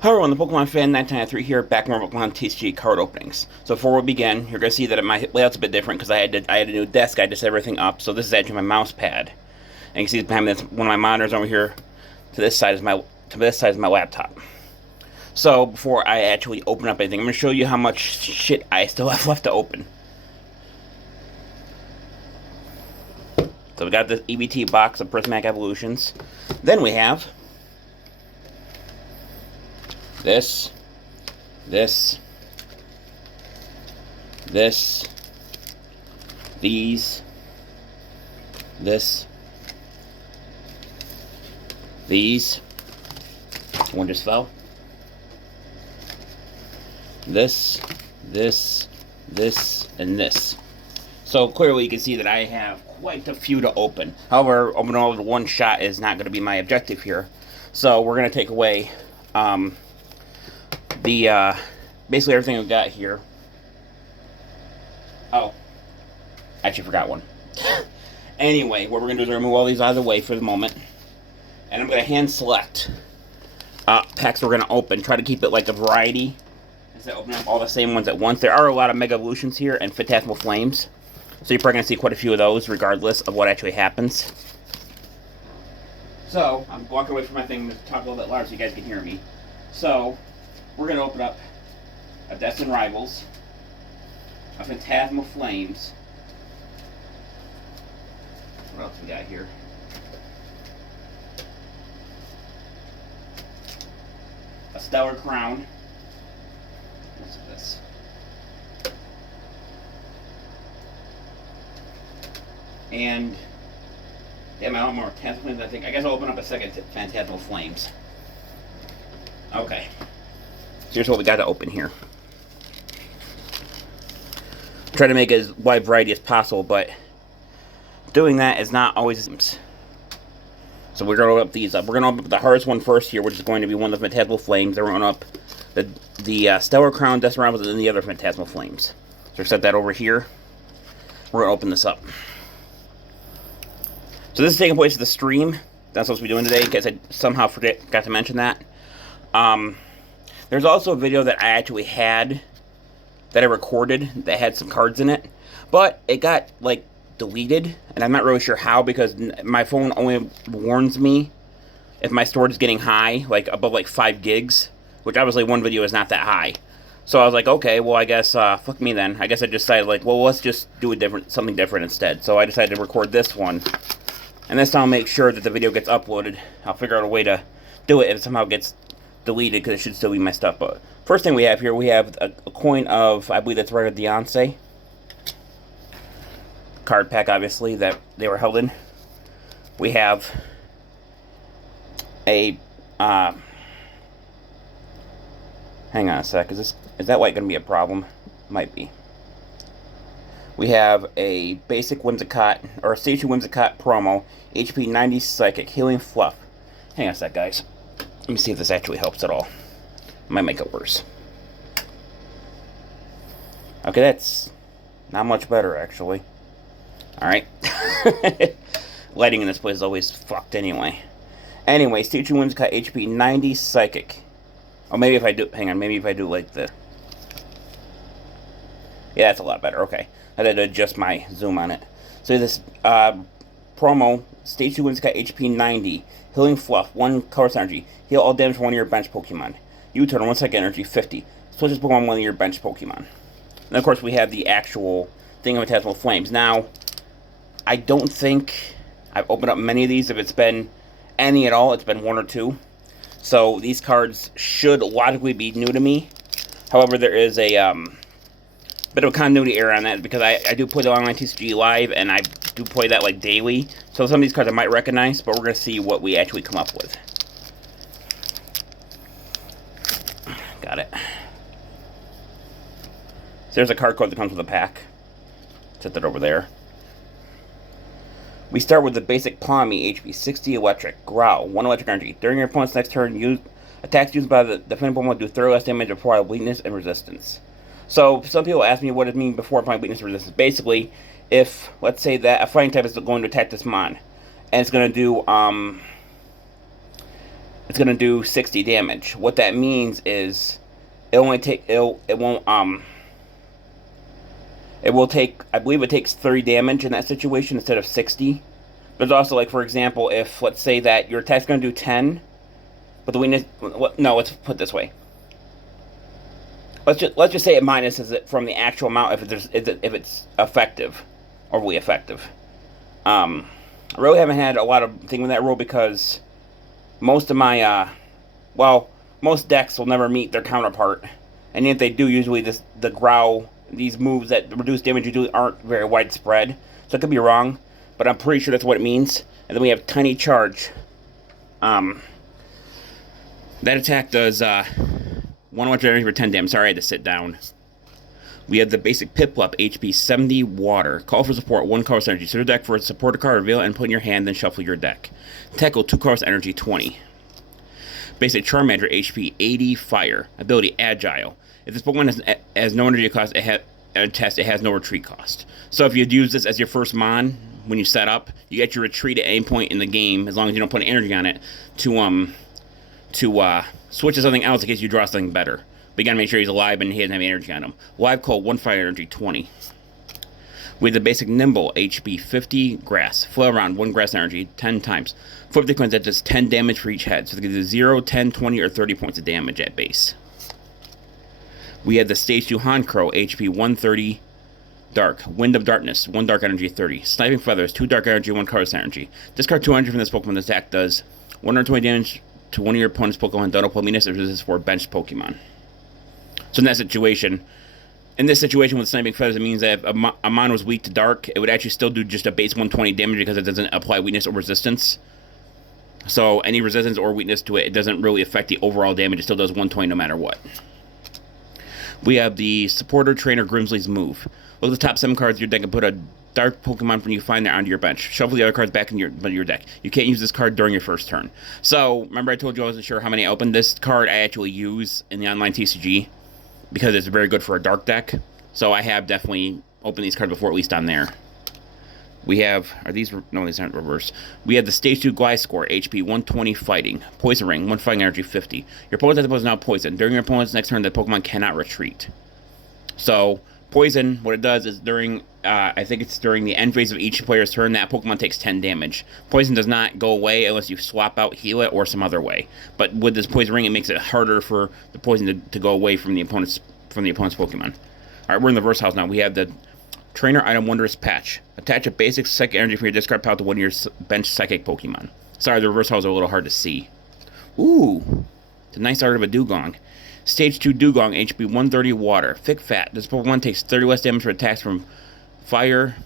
Hello, I'm the Pokemon fan 1993 here, back more Pokemon TCG card openings. So before we begin, you're gonna see that my layout's a bit different because I had a new desk. I just set everything up. So this is actually my mouse pad, and you can see behind me that's one of my monitors over here. To this side is my laptop. So before I actually open up anything, I'm gonna show you how much shit I still have left to open. So we got this EBT box of Prismatic Evolutions. Then we have this, this, this, these, this, these. One just fell. This, and this. So clearly you can see that I have quite a few to open. However, opening all in one shot is not going to be my objective here. So we're going to take away basically everything we've got here. Oh, I actually forgot one. Anyway, what we're going to do is remove all these out of the way for the moment. And I'm going to hand select packs we're going to open. Try to keep it like a variety instead of opening up all the same ones at once. There are a lot of Mega Evolutions here and Phantasmal Flames. So you're probably going to see quite a few of those regardless of what actually happens. So, I'm walking away from my thing to talk a little bit louder so you guys can hear me. So, we're going to open up a Destined Rivals, a Phantasmal Flames. What else we got here? A Stellar Crown. What's this? And yeah, my more Phantasmal Flames, I think. I guess I'll open up a second Phantasmal Flames. Okay. So here's what we got to open here. Try to make it as wide variety as possible, but doing that is not always. So we're going to open up these up. We're going to open up the hardest one first here, which is going to be one of the Phantasmal Flames. Then we're going to open up the Stellar Crown, Destined Rivals, and then the other Phantasmal Flames. So set that over here. We're going to open this up. So this is taking place at the stream that's supposed to be doing today, because I somehow forgot to mention that. There's also a video that I actually had that I recorded that had some cards in it, but it got like deleted, and I'm not really sure how, because my phone only warns me if my storage is getting high, like above like 5 gigs, which obviously one video is not that high. So I was like, okay, well I guess fuck me then. I guess I decided like, well, let's just do something different instead. So I decided to record this one. And this time I'll make sure that the video gets uploaded. I'll figure out a way to do it if it somehow gets deleted, because it should still be my stuff. But first thing we have here, we have a coin of, I believe that's right, Beyonce. Card pack, obviously, that they were held in. We have a, hang on a sec, is that light going to be a problem? Might be. We have a basic Whimsicott, or a Stage 2 Whimsicott promo, HP 90 Psychic, Healing Fluff. Hang on a sec, guys. Let me see if this actually helps at all. Might make it worse. Okay, that's not much better, actually. Alright. Lighting in this place is always fucked anyway. Anyway, Stage 2 Whimsicott, HP 90 Psychic. Oh, maybe if I do, hang on, maybe if I do like this. Yeah, that's a lot better, okay. I had to adjust my zoom on it. So this promo, Stage 2 Whimsicott, HP 90, Healing Fluff, 1 color energy, heal all damage from one of your bench Pokemon. U-turn, 1 second energy, 50. Switch this Pokemon one of your bench Pokemon. And of course we have the actual thing of Phantasmal Flames. Now, I don't think I've opened up many of these. If it's been any at all, it's been 1 or 2. So these cards should logically be new to me. However, there is a bit of a continuity error on that, because I do play the online TCG live, and I do play that like daily. So some of these cards I might recognize, but we're going to see what we actually come up with. Got it. So there's a card code that comes with a pack. Set that over there. We start with the basic Palmy, HP 60 Electric, Growl, 1 Electric Energy. During your opponent's next turn, attacks used by the defending Pokemon do 30 less damage or apply weakness and resistance. So, some people ask me what it means before applying weakness and resistance. Basically, if, let's say that a fighting type is going to attack this mon, and it's going to do, it's gonna do 60 damage. What that means is it only take it won't it will take, I believe it takes 30 damage in that situation instead of 60. There's also, like, for example, if let's say that your attack's gonna do 10, but the weakness, no, let's put it this way. Let's just say it minuses it from the actual amount if it's effective, overly effective. I really haven't had a lot of thing with that rule because most of my most decks will never meet their counterpart, and if they do, usually the growl, these moves that reduce damage usually aren't very widespread. So I could be wrong, but I'm pretty sure that's what it means. And then we have Tiny Charge. That attack does 1 electric energy for 10 damage. Sorry, I had to sit down. We have the basic Piplup, HP 70 Water. Call for support, 1 colorless energy. Search your deck for a supporter card, reveal it, and put in your hand, then shuffle your deck. Tackle, 2 colorless energy, 20. Basic Charmander, HP 80 Fire. Ability, Agile. If this Pokemon has no energy cost, it has no retreat cost. So if you'd use this as your first mon, when you set up, you get your retreat at any point in the game, as long as you don't put any energy on it, to switch to something else in case you draw something better. But you gotta make sure he's alive and he doesn't have any energy on him. Live Cold, 1 fire energy, 20. We have the basic Nimble, HP 50 Grass. Flail around, 1 grass energy, 10 times. Flip the coins, that does 10 damage for each head. So they can do 0, 10, 20, or 30 points of damage at base. We have the Stage 2 Honchkrow, HP 130 Dark. Wind of Darkness, 1 dark energy, 30. Sniping Feathers, 2 dark energy, 1 colorless energy. Discard 200 from this Pokemon. This attack does 120 damage to one of your opponent's Pokemon. Don't apply weakness if this is for benched Pokemon. So in this situation, with Sniping Feathers, it means that if a mon was weak to dark, it would actually still do just a base 120 damage because it doesn't apply weakness or resistance. So any resistance or weakness to it, it doesn't really affect the overall damage. It still does 120 no matter what. We have the Supporter Trainer Grimsley's Move. Look at the top 7 cards of your deck and put a dark Pokemon when you find there onto your bench. Shuffle the other cards back in your deck. You can't use this card during your first turn. So, remember I told you I wasn't sure how many I opened? This card I actually use in the online TCG because it's very good for a dark deck. So I have definitely opened these cards before, at least on there. We have, no, these aren't reversed. We have the Stage 2 Gliscor, HP 120 Fighting. Poison Ring, 1 fighting energy, 50. Your opponent's opponent is now poisoned. During your opponent's next turn, the Pokemon cannot retreat. So, poison, what it does is during, I think it's during the end phase of each player's turn, that Pokemon takes 10 damage. Poison does not go away unless you swap out, heal it, or some other way. But with this Poison Ring, it makes it harder for the poison to go away from the opponent's Pokemon. Alright, we're in the Verse House now. We have the Trainer Item Wondrous Patch. Attach a basic psychic energy from your discard pile to one of your bench psychic Pokemon. Sorry, the reverse halls are a little hard to see. Ooh, it's a nice art of a Dugong. Stage 2 Dugong, HP 130 Water. Thick Fat. This Pokemon takes 30 less damage for attacks from fire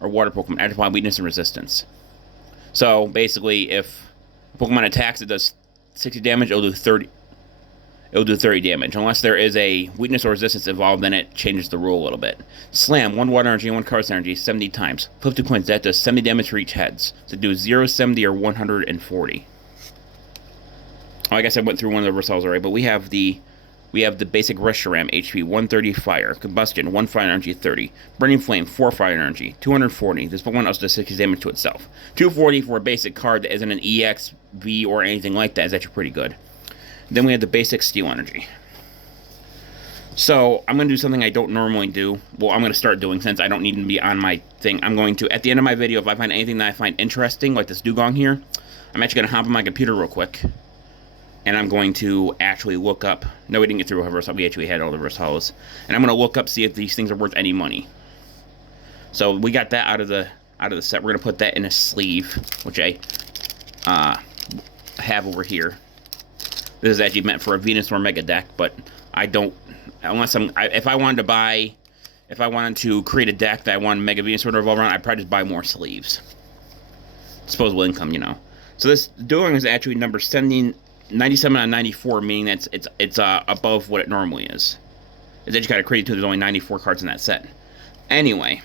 or water Pokemon. Add upon weakness and resistance. So basically, if a Pokemon attacks, it does 60 damage. It'll do 30. It'll do 30 damage. Unless there is a weakness or resistance involved, then it changes the rule a little bit. Slam, 1 water energy and 1 colorless energy, 70 times. Flip 2 coins, that does 70 damage for each heads. So do 0, 70, or 140. Oh, I guess I went through one of the results already, but we have the basic Reshiram, HP 130 Fire. Combustion, 1 fire energy, 30. Burning Flame, 4 fire energy, 240. This Pokemon also does 60 damage to itself. 240 for a basic card that isn't an EX, V, or anything like that is actually pretty good. Then we have the basic Steel Energy. So, I'm going to do something I don't normally do. Well, I'm going to start doing since I don't need to be on my thing. I'm going to, at the end of my video, if I find anything that I find interesting, like this Dugong here, I'm actually going to hop on my computer real quick. And I'm going to actually look up. No, we didn't get through reverse hollow. We actually had all the reverse hollows. And I'm going to look up, see if these things are worth any money. So, we got that out of the set. We're going to put that in a sleeve, which I have over here. This is actually meant for a Venusaur Mega deck, but I don't, unless if I wanted to create a deck that I want Mega Venusaur to revolve around, I'd probably just buy more sleeves. Disposable income, you know. So this Dugong is actually number 97 out of 94, meaning that it's above what it normally is. It's actually kind of crazy too, there's only 94 cards in that set. Anyway,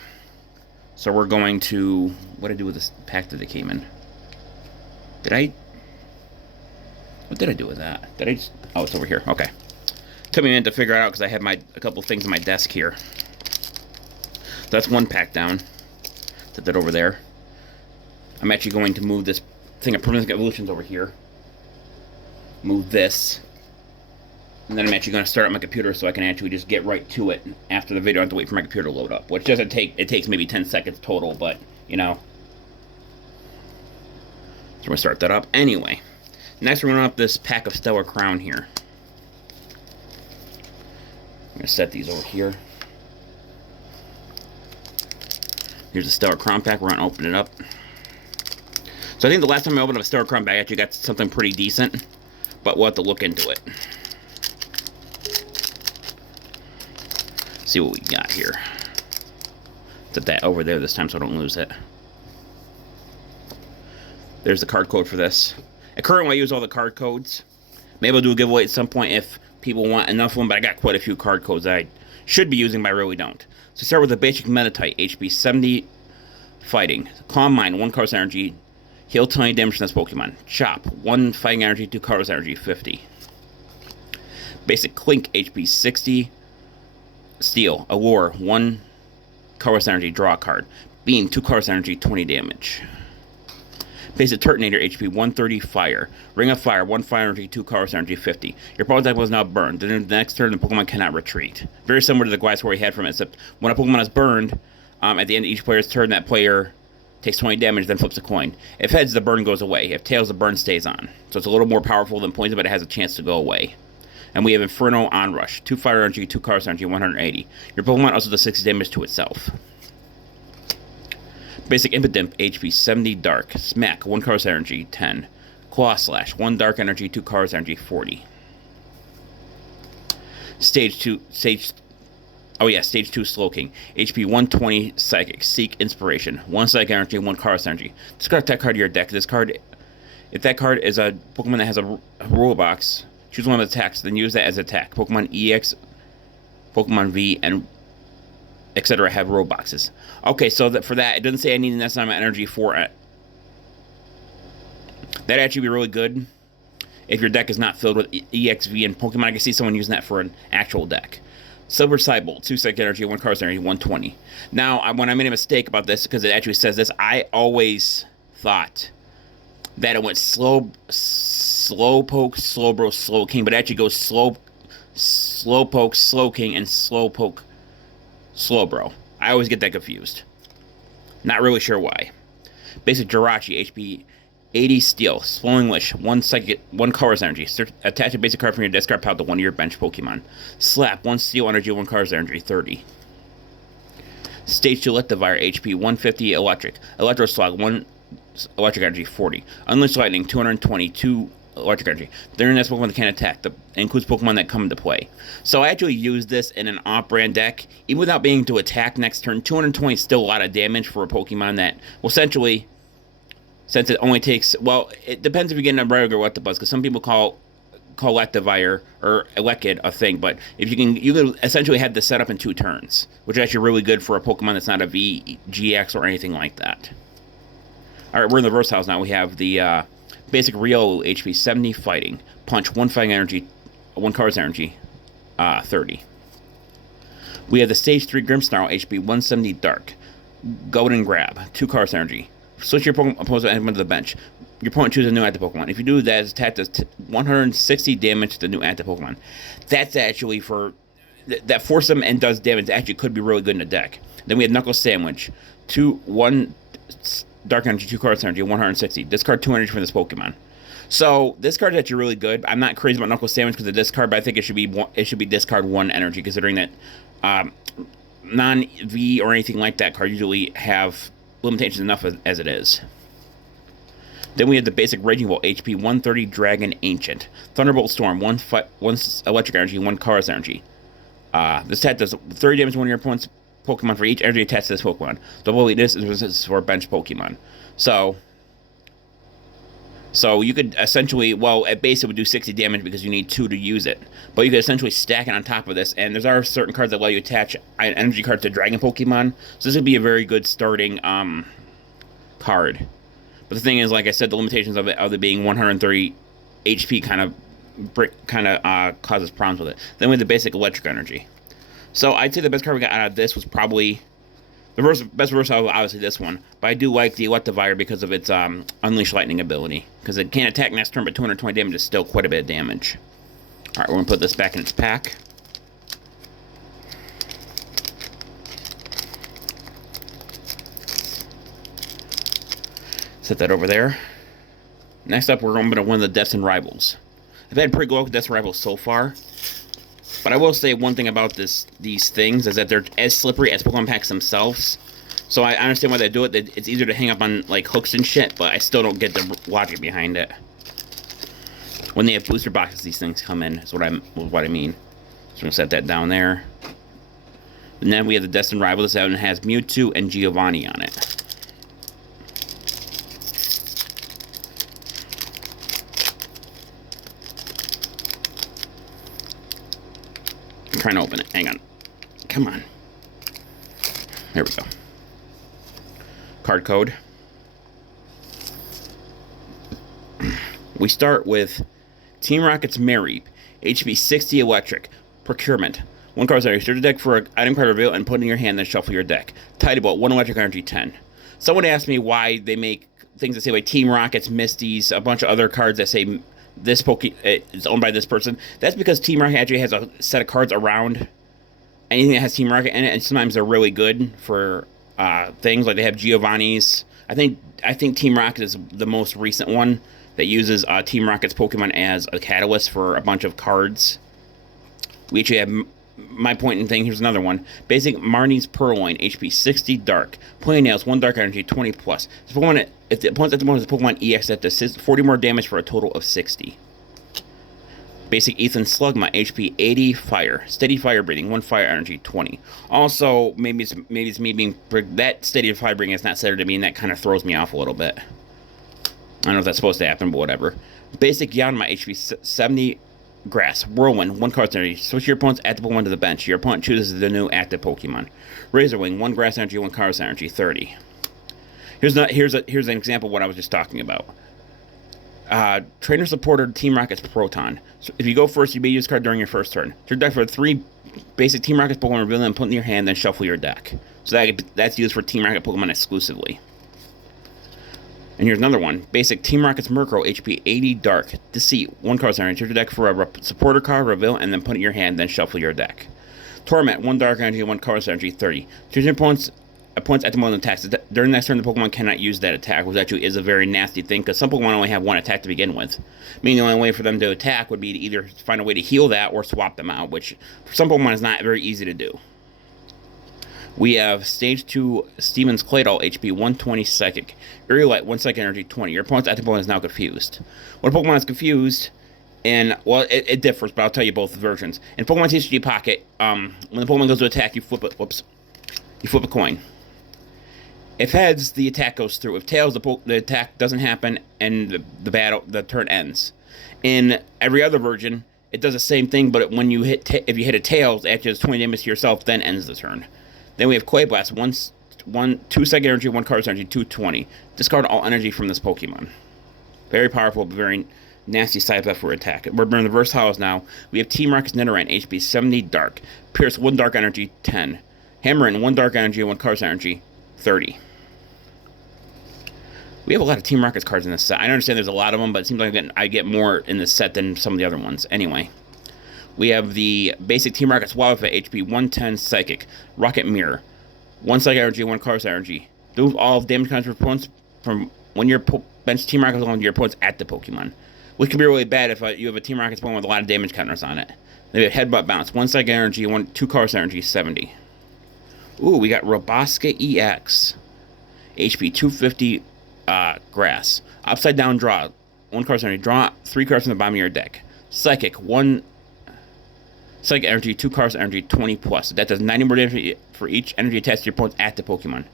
so we're going to, what did I do with this pack that they came in? What did I do with that? Oh, it's over here. Okay. Took me a minute to figure it out because I had a couple things on my desk here. So that's one pack down. Set that over there. I'm actually going to move this thing of Primitive Evolutions over here. move this. And then I'm actually going to start up my computer so I can actually just get right to it after the video. I don't have to wait for my computer to load up, which doesn't take, it takes maybe 10 seconds total, but, you know. So we're going to start that up. Anyway, next we're going to open up this pack of Stellar Crown here. I'm going to set these over here. Here's the Stellar Crown pack. We're going to open it up. So I think the last time I opened up a Stellar Crown pack, I actually got something pretty decent, but we'll have to look into it. See what we got here. Set that over there this time so I don't lose it. There's the card code for this. Currently I use all the card codes. Maybe I'll do a giveaway at some point if people want enough of them, but I got quite a few card codes that I should be using, but I really don't. So start with the basic Metatite, HP 70 Fighting. Calm Mind, 1 colorless energy. Heal 20 damage from this Pokemon. Chop, 1 fighting energy, 2 colorless energy, 50. Basic Clink, HP 60. Steel, Allure, 1 colorless energy, draw a card. Beam, 2 colorless energy, 20 damage. Basic Turtonator, HP 130, Fire. Ring of Fire, 1 fire energy, 2 colorless energy, 50. Your opponent's deck was now burned. Then the next turn, the Pokemon cannot retreat. Very similar to the Glass we had from it, except when a Pokemon is burned, at the end of each player's turn, that player takes 20 damage, then flips a coin. If heads, the burn goes away. If tails, the burn stays on. So it's a little more powerful than poison, but it has a chance to go away. And we have Inferno Onrush, 2 fire energy, 2 colorless energy, 180. Your Pokemon also does 60 damage to itself. Basic Impidimp, HP 70 Dark. Smack, 1 colorless energy, 10. Claw Slash, 1 dark energy, 2 colorless energy, 40. Stage 2 Slowking. HP 120 Psychic. Seek Inspiration. 1 Psychic energy, 1 colorless energy. Discard that card to your deck. This card, if that card is a Pokemon that has a rule box, choose one of the attacks, then use that as attack. Pokemon EX, Pokemon V, and etc. have rule boxes. Okay, so for that, it doesn't say I need an amount of energy for it. That'd actually be really good if your deck is not filled with EXV and Pokemon. I can see someone using that for an actual deck. Silver Cybolt, 2 psychic energy, 1 colorless energy, 120. Now, when I made a mistake about this, because it actually says this, I always thought that it went Slowpoke, Slowbro, Slowking, but it actually goes Slowpoke, Slowking, and Slowpoke, Slowbro. I always get that confused. Not really sure why. Basic Jirachi, HP 80 Steel, Swelling Wish, 1 psychic, 1 colorless energy. Attach a basic card from your discard pile to one of your bench Pokemon. Slap, 1 Steel energy, 1 colorless energy, 30. Stage 2 Electivire, HP 150 Electric. Electro Slug, 1 electric energy, 40. Unleashed Lightning, 220, 2 electric energy. During this Pokemon that can attack. It includes Pokemon that come into play. So I actually use this in an off-brand deck, even without being to attack next turn. 220 is still a lot of damage for a Pokemon that, well, essentially, since it only takes, well, it depends if you're getting a regular Electabuzz, because some people call Electivire or Elekid a thing, but if you can essentially have this set up in 2 turns, which is actually really good for a Pokemon that's not a V, GX, or anything like that. Alright, we're in the reverse house now. We have the basic Riolu, HP 70 Fighting. Punch, 1 fighting energy, 1 colorless energy, 30. We have the Stage 3 Grimmsnarl, HP 170 Dark. Golden Grab, 2 colorless energy. Switch your opponent to the bench. Your opponent chooses a new active Pokemon. If you do that, its attack does 160 damage to the new active Pokemon. That's actually for... That forces them and does damage. It actually could be really good in a deck. Then we have Knuckle Sandwich. 1 dark energy, 2 colorless energy, 160. Discard 2 energy from this Pokemon. So this card is actually really good. I'm not crazy about Knuckle Sandwich because of this card, but I think it should be discard 1 energy, considering that non-V or anything like that card usually have limitations enough as it is. Then we have the basic Raging Bolt, HP 130 Dragon Ancient. Thunderbolt Storm, 1 electric energy, 1 colorless energy. This attack does 30 damage to one of your opponent's Pokemon for each energy attached to this Pokemon. Double weakness is resistance for bench Pokemon. So you could essentially, well, at base it would do 60 damage because you need 2 to use it. But you could essentially stack it on top of this, and there are certain cards that allow you to attach an energy card to Dragon Pokemon. So this would be a very good starting card. But the thing is, like I said, the limitations of it being 130 HP kind of causes problems with it. Then we have the basic Electric Energy. So I'd say the best card we got out of this was probably The best versatile is obviously this one, but I do like the Electivire because of its Unleash Lightning ability. Because it can't attack next turn, but 220 damage is still quite a bit of damage. Alright, we're going to put this back in its pack. Set that over there. Next up, we're going to one of the Destined Rivals. I've had pretty good luck with Destined Rivals so far. But I will say one thing about these things is that they're as slippery as Pokemon packs themselves. So I understand why they do it. It's easier to hang up on like hooks and shit, but I still don't get the logic behind it. When they have booster boxes, these things come in. Is what I mean. So I'm gonna set that down there. And then we have the Destined Rival. This one has Mewtwo and Giovanni on it. I'm trying to open it. Hang on. Come on. There we go. Card code. We start with Team Rocket's Mary, HP 60 Electric, Procurement. One card search your deck for an item card reveal and put it in your hand, then shuffle your deck. Tidebolt, 1 Electric Energy 10. Someone asked me why they make things that say like Team Rockets, Misty's, a bunch of other cards that say this is owned by this person. That's because Team Rocket actually has a set of cards around anything that has Team Rocket in it, and sometimes they're really good for things like they have Giovanni's. I think Team Rocket is the most recent one that uses Team Rocket's Pokemon as a catalyst for a bunch of cards. We actually have my point in thing. Here's another one. Basic Marnie's Purloin, HP 60 Dark. Playing Nails, 1 Dark Energy, 20 plus. This Pokemon, if the opponent's at the moment is Pokemon EX, that does 40 more damage for a total of 60. Basic Ethan Slugma, HP 80 Fire. Steady Fire Breathing, 1 Fire Energy, 20. Also, maybe it's me being... That Steady Fire Breathing is not set to me, and that kind of throws me off a little bit. I don't know if that's supposed to happen, but whatever. Basic Yanma, HP 70 Grass. Whirlwind, 1 card energy. Switch your opponent's active Pokemon to the bench. Your opponent chooses the new active Pokemon. Razorwing, 1 Grass energy, 1 card energy, 30. Here's an example of what I was just talking about. Trainer Supporter Team Rocket's Proton. So if you go first, you may use a card during your first turn. Your deck for 3 basic Team Rocket's Pokemon, reveal them, put in your hand, then shuffle your deck. So that's used for Team Rocket Pokemon exclusively. And here's another one. Basic Team Rocket's Murkrow, HP 80 Dark. Deceit, 1 card energy. Choose your deck for a supporter card, reveal, and then put it in your hand, then shuffle your deck. Torment, 1 Dark Energy, 1 card energy, 30. Choose your opponent's at the moment attacks. During the next turn, the Pokemon cannot use that attack, which actually is a very nasty thing, because some Pokemon only have 1 attack to begin with. Meaning the only way for them to attack would be to either find a way to heal that or swap them out, which for some Pokemon is not very easy to do. We have Stage 2 Steven's Claydol, HP 120 Psychic. Light, 1 Psychic Energy, 20. Your opponent's active Pokemon is now confused. When a Pokemon is confused, and, well, it differs, but I'll tell you both versions. In Pokemon TCG Pocket, when the Pokemon goes to attack, you flip it. Whoops. You flip a coin. If heads, the attack goes through. If tails, the attack doesn't happen, and the turn ends. In every other version, it does the same thing, but when you if you hit a tails, it actually does 20 damage to yourself, then ends the turn. Then we have Clay Blast, 2 Psychic Energy, 1 card energy, 220. Discard all energy from this Pokemon. Very powerful, but very nasty side effect for attack. We're in the Versatiles now. We have Team Rocket's Nidoran, HP 70 Dark. Pierce, 1 Dark Energy, 10. Hammerin, 1 Dark Energy, 1 card energy, 30. We have a lot of Team Rocket's cards in this set. I understand there's a lot of them, but it seems like I get more in this set than some of the other ones. Anyway. We have the basic Team Rocket's Wildfire, HP 110 Psychic. Rocket Mirror. 1 Psychic Energy, 1 card energy. Do all damage counts for opponents from when your bench Team Rocket's along to your opponent's active Pokemon. Which can be really bad if you have a Team Rocket's Pokemon with a lot of damage counters on it. Then we have Headbutt Bounce. 1 Psychic Energy, 2 card energy, 70. Ooh, we got Roboska EX. HP 250 Grass. Upside Down Draw. 1 card energy. Draw 3 cards from the bottom of your deck. Psychic. 1 Psychic Energy, 2 cards energy, 20 plus. That does 90 more damage for each energy attached to your opponent's active Pokemon.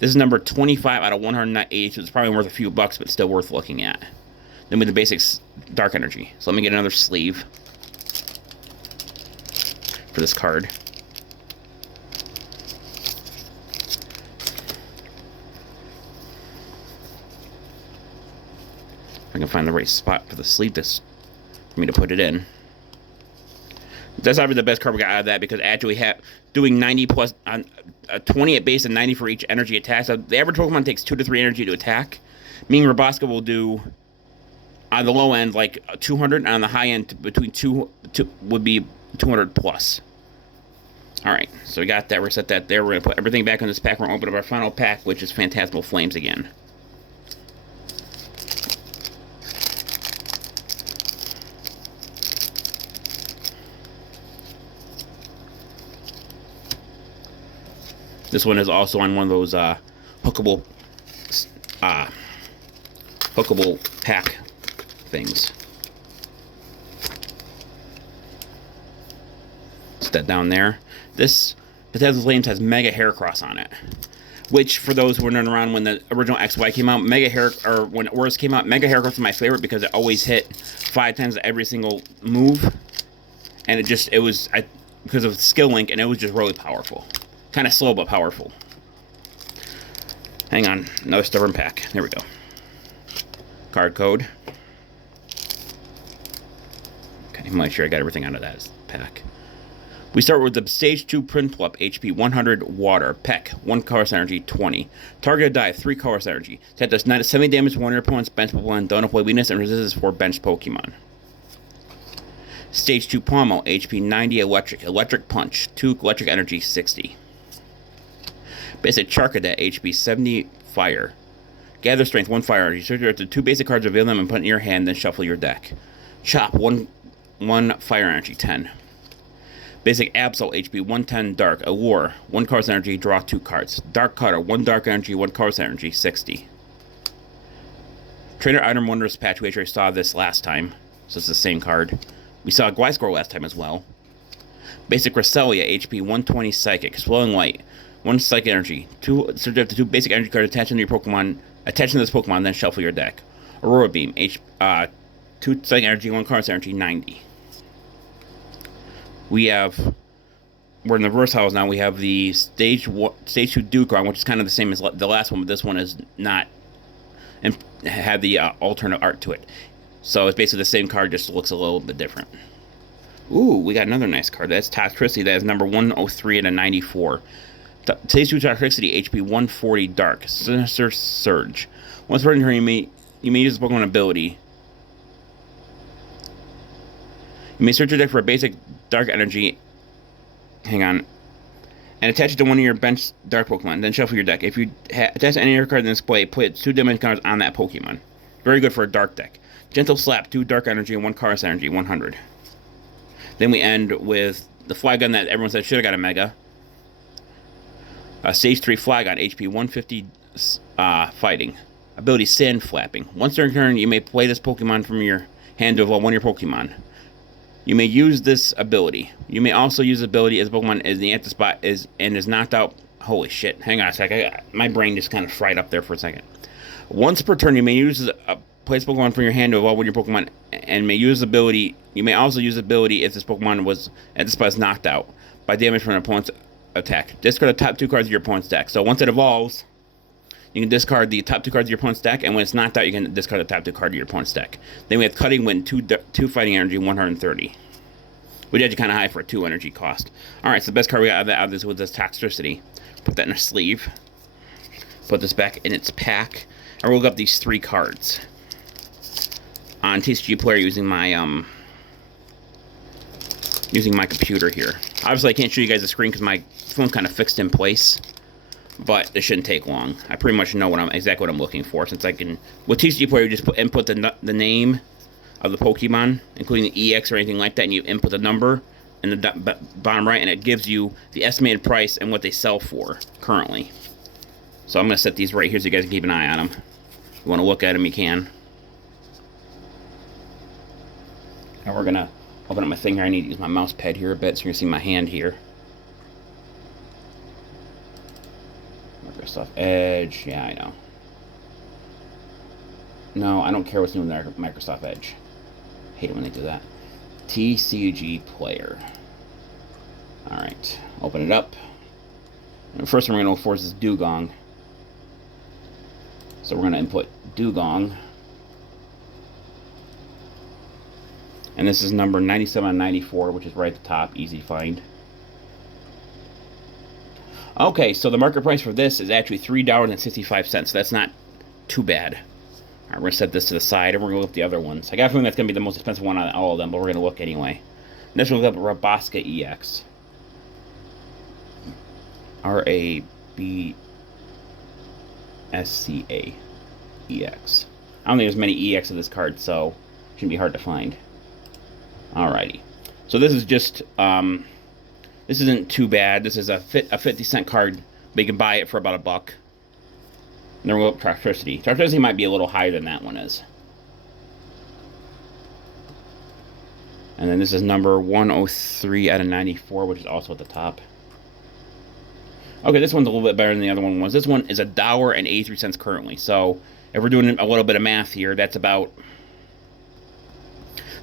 This is number 25 out of 180, so it's probably worth a few bucks, but still worth looking at. Then we have the basics Dark Energy. So let me get another sleeve for this card. If I can find the right spot for the sleeve for me to put it in. That's probably the best card we got out of that, because actually doing 90 plus on 20 at base and 90 for each energy attack. So the average Pokemon takes 2 to 3 energy to attack. Meaning Rabosca will do on the low end like 200, and on the high end between two would be 200 plus. All right, so we got that. We're set that there. We're gonna put everything back in this pack. We're gonna open up our final pack, which is Phantasmal Flames again. This one is also on one of those hookable pack things. Set that down there. This Phantasmal Flames has Mega Heracross on it, which, for those who were running around when the original XY came out, when Auras came out, Mega Heracross is my favorite because it always hit 5 times every single move, and it was because of skill link, and it was just really powerful. Kind of slow, but powerful. Hang on. Another stubborn pack. There we go. Card code. Okay, I'm not sure I got everything out of that pack. We start with the Stage 2 Prinplup, HP 100, Water, Peck, 1 Colorless Energy, 20. Targeted dive, 3 Colorless Energy. That does 70 damage to one of your opponent's bench Pokemon, don't apply weakness, and resists 4 bench Pokemon. Stage 2 Pommel, HP 90, Electric Punch, 2 Electric Energy, 60. Basic Charcadet, HP 70, Fire. Gather Strength, 1 Fire Energy. Search up to 2 basic cards, reveal them, and put in your hand, then shuffle your deck. Chop, 1 Fire Energy, 10. Basic Absol, HP 110, Dark. Allure, 1 Colorless Energy, draw 2 cards. Dark Cutter, 1 Dark Energy, 1 Colorless Energy, 60. Trainer Item Wondrous Patch, we actually saw this last time, so it's the same card. We saw Gliscor last time as well. Basic Cresselia, HP 120, Psychic. Swelling Light, 1 Psychic Energy. Search up to 2 basic energy cards attached to this Pokemon, then shuffle your deck. Aurora Beam, 2 Psychic Energy, 1 Colorless Energy, 90. We're in the reverse house now. We have the Stage 2 Dugong, which is kind of the same as the last one, but this one is not, and had the alternate art to it. So it's basically the same card, just looks a little bit different. Ooh, we got another nice card. That's Toxtricity. That is number 103 and a 94. Stage 2 Toxtricity, HP 140, Dark. Sinister Surge. Once per turn, you may use the Pokemon ability. You may search your deck for a basic Dark Energy. Hang on. And attach it to one of your bench Dark Pokemon. Then shuffle your deck. If you attach any of your cards in display, put 2 damage cards on that Pokemon. Very good for a Dark deck. Gentle Slap, 2 Dark Energy and 1 Colorless Energy, 100. Then we end with the Flygon that everyone said should have got a Mega. Stage 3 Flygon, HP 150, Fighting. Ability Sand Flapping. Once during turn, you may play this Pokemon from your hand to evolve one of your Pokemon. You may use this ability. You may also use the ability as Pokemon is the empty spot is knocked out. Holy shit. Hang on a sec. My brain just kind of fried up there for a second. Once per turn, you may use place Pokemon from your hand to evolve one of your Pokemon, and may use the ability. You may also use the ability if this Pokemon was at the spot is knocked out by damage from an opponent's attack. Discard the top 2 cards of your opponent's deck. So once it evolves, you can discard the top 2 cards of your opponent's deck, and when it's knocked out, you can discard the top 2 cards of your opponent's deck. Then we have Cutting Wind, 2 Fighting Energy, 130. Which is kind of high for a 2 energy cost. Alright, so the best card we got out of this was this Toxtricity. Put that in a sleeve. Put this back in its pack. And we'll look up these 3 cards on TCG Player using my computer here. Obviously, I can't show you guys the screen because my phone's kind of fixed in place. But it shouldn't take long. I pretty much know exactly what I'm looking for, since I can, with TCG Player, you just input the name of the Pokemon, including the EX or anything like that, and you input the number in the bottom right, and it gives you the estimated price and what they sell for currently. So I'm going to set these right here so you guys can keep an eye on them. If you want to look at them, you can. And we're going to open up my thing here. I need to use my mouse pad here a bit, so you're going to see my hand here. Microsoft Edge, yeah, I know. No, I don't care what's new in there, Microsoft Edge. Hate it when they do that. TCG Player. Alright, open it up. And first one we're going to force is Dugong. So we're going to input Dugong. And this is number 97 and 94, which is right at the top. Easy to find. Okay, so the market price for this is actually $3.65. So that's not too bad. All right, we're going to set this to the side, and we're going to look at the other ones. I got a feeling that's going to be the most expensive one on all of them, but we're going to look anyway. Next, we'll look up Rabasca EX. R-A-B-S-C-A EX. I don't think there's many EX of this card, so it shouldn't be hard to find. Alrighty. So this is just, this isn't too bad. This is a 50-cent card, but you can buy it for about $1. And then we'll look at Triftricity. Triftricity might be a little higher than that one is. And then this is number 103 out of 94, which is also at the top. Okay, this one's a little bit better than the other one was. This one is $1.83 currently. So if we're doing a little bit of math here, that's about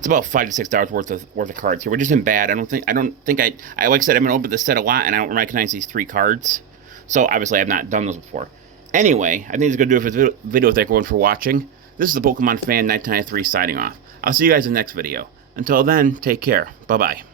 $5 to $6 worth of cards here, which isn't bad. I don't think I like I said, I'm gonna open this set a lot, and I don't recognize these 3 cards. So obviously, I've not done those before. Anyway, I think it's gonna do it for the video. Thank everyone for watching. This is the Pokemon Fan 1993 signing off. I'll see you guys in the next video. Until then, take care. Bye-bye.